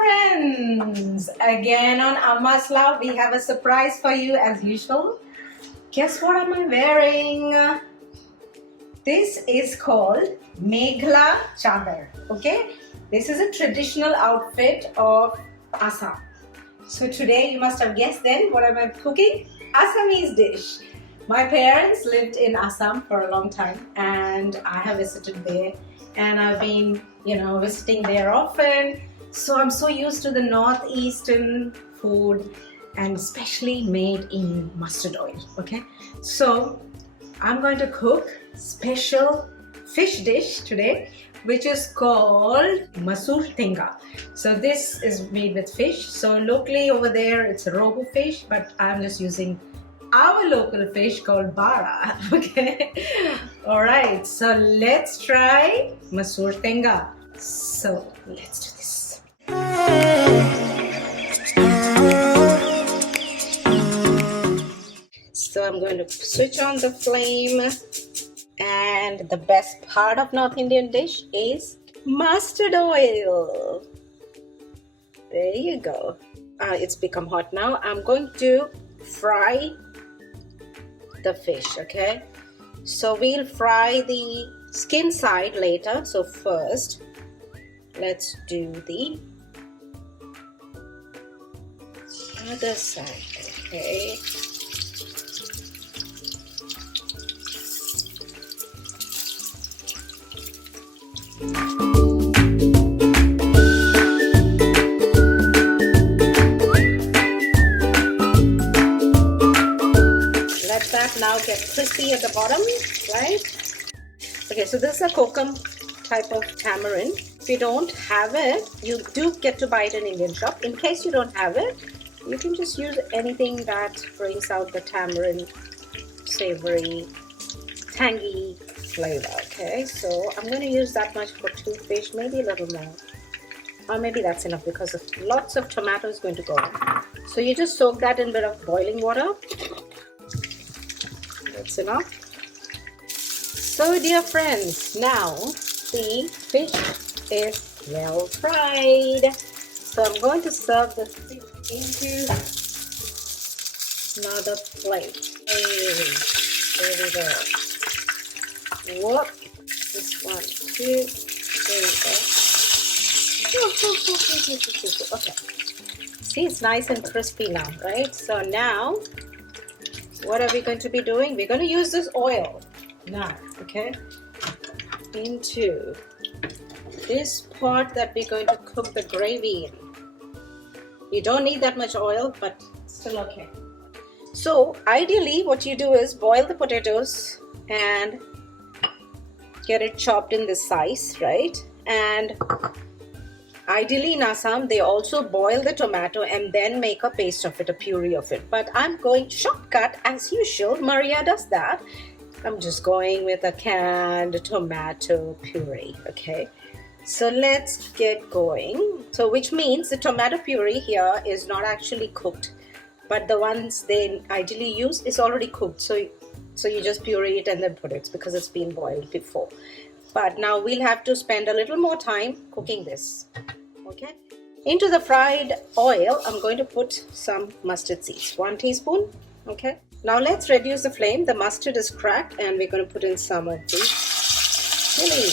friends, again on Amma's Love, we have a surprise for you as usual. Guess what am I wearing? This is called Meghla Chadar. Okay, this is a traditional outfit of Assam. So today you must have guessed then what am I cooking? Assamese dish. My parents lived in Assam for a long time and I have visited there and I've been visiting there often. So I'm so used to the northeastern food and especially made in mustard oil. Okay, so I'm going to cook special fish dish today which is called Masour Tenga. So this is made with fish. So locally over there it's a rohu fish, but I'm just using our local fish called bara. Okay, all right, so let's try Masour Tenga. So let's do this. So I'm going to switch on the flame, and the best part of North Indian dish is mustard oil. There you go. It's become hot now. I'm going to fry the fish. Okay, so we'll fry the skin side later. So first let's do the other side. Okay, let that now get crispy at the bottom, right? Okay, so this is a kokum type of tamarind. If you don't have it, you do get to buy it in Indian shop. In case you don't have it, you can just use anything that brings out the tamarind savory, tangy flavor. Okay, so I'm going to use that much for 2 fish, maybe a little more, or maybe that's enough because of lots of tomato is going to go in. So you just soak that in a bit of boiling water. That's enough. So dear friends, now the fish is well fried. So I'm going to serve the fish into another plate. There we go. Whoop. This one, 2. There we go. Okay. See, it's nice and crispy now, right? So now, what are we going to be doing? We're going to use this oil now, okay, into this pot that we're going to cook the gravy in. You don't need that much oil, but still okay. So ideally what you do is boil the potatoes and get it chopped in this size, right? And ideally in Assam they also boil the tomato and then make a paste of it, a puree of it. But I'm going shortcut as usual. Maria does that. I'm just going with a canned tomato puree. Okay, so let's get going. So which means the tomato puree here is not actually cooked, but the ones they ideally use is already cooked. So you just puree it and then put it because it's been boiled before. But now we'll have to spend a little more time cooking this. Okay, into the fried oil I'm going to put some mustard seeds, 1 teaspoon. Okay, now let's reduce the flame. The mustard is cracked and we're going to put in some of the chili.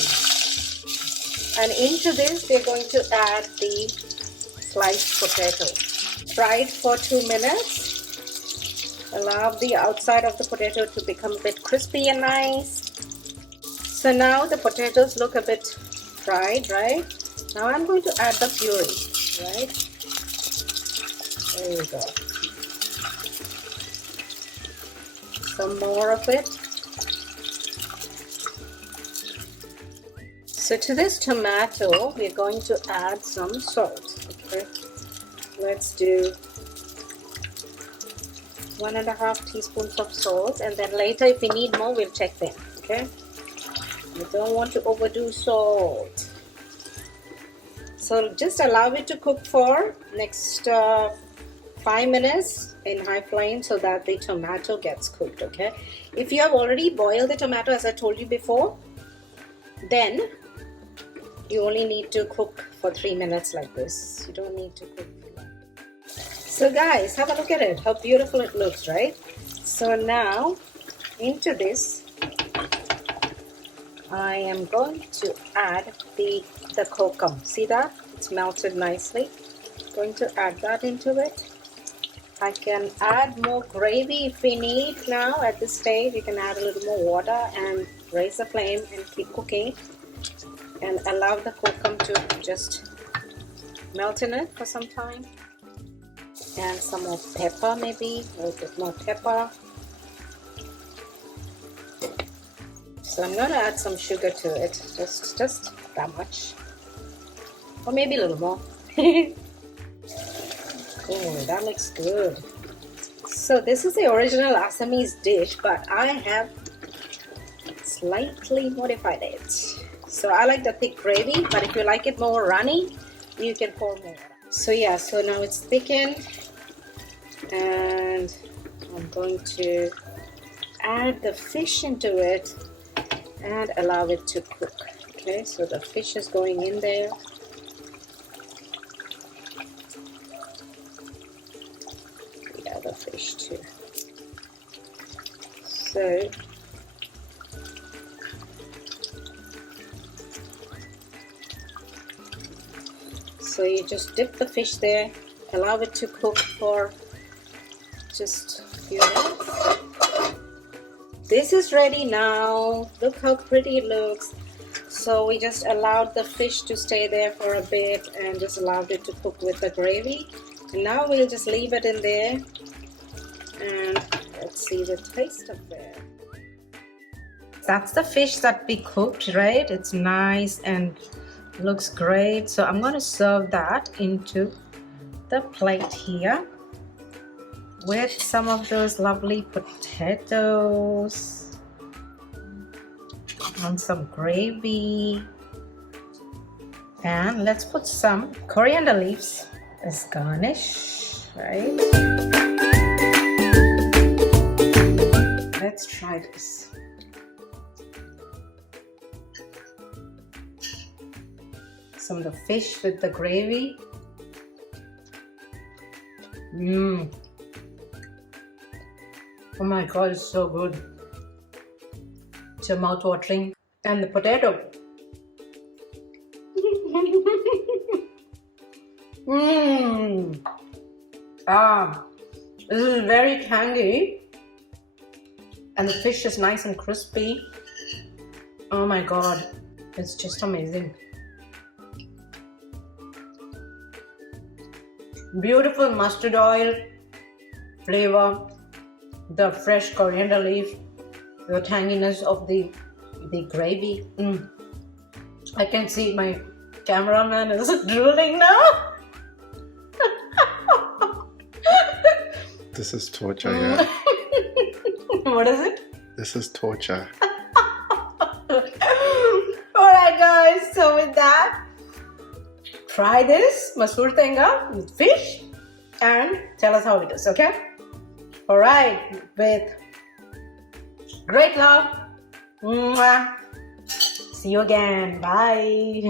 And into this we're going to add the sliced potato. Fry it for 2 minutes. Allow the outside of the potato to become a bit crispy and nice. So now the potatoes look a bit fried, right? Now I'm going to add the puree, right? There you go. Some more of it. So to this tomato, we're going to add some salt. Okay, let's do 1.5 teaspoons of salt, and then later if we need more, we'll check them. Okay, you don't want to overdo salt. So just allow it to cook for next 5 minutes in high flame so that the tomato gets cooked. Okay, if you have already boiled the tomato as I told you before, then You only need to cook for 3 minutes like this. You don't need to cook for long. So guys, have a look at it. How beautiful it looks, right? So now into this, I am going to add the kokum. See that? It's melted nicely. Going to add that into it. I can add more gravy if we need now at this stage. You can add a little more water and raise the flame and keep cooking and allow the kokum to just melt in it for some time. And some more pepper, maybe a little bit more pepper. So I'm going to add some sugar to it, just that much, or maybe a little more. Oh, that looks good. So this is the original Assamese dish, but I have slightly modified it. So I like the thick gravy, but if you like it more runny, you can pour more. So yeah, so now it's thickened, and I'm going to add the fish into it and allow it to cook. Okay, so the fish is going in there. The other fish too. So you just dip the fish there, allow it to cook for just a few minutes. This is ready now. Look how pretty it looks. So we just allowed the fish to stay there for a bit and just allowed it to cook with the gravy. And now we'll just leave it in there and let's see the taste of it. That's the fish that we cooked, right? It's nice and looks great. So I'm going to serve that into the plate here with some of those lovely potatoes and some gravy, and let's put some coriander leaves as garnish, right? Let's try this. Some of the fish with the gravy. Oh my god, it's so good. It's mouth-watering. And the potato. This is very tangy. And the fish is nice and crispy. Oh my god, it's just amazing. Beautiful mustard oil flavor, the fresh coriander leaf, the tanginess of the gravy. I can see my cameraman is drooling now. This is torture, yeah. What is it? This is torture. Alright guys, so with that, try this Masour Tenga with fish and tell us how it is, okay? Alright, with great love. Mwah. See you again. Bye.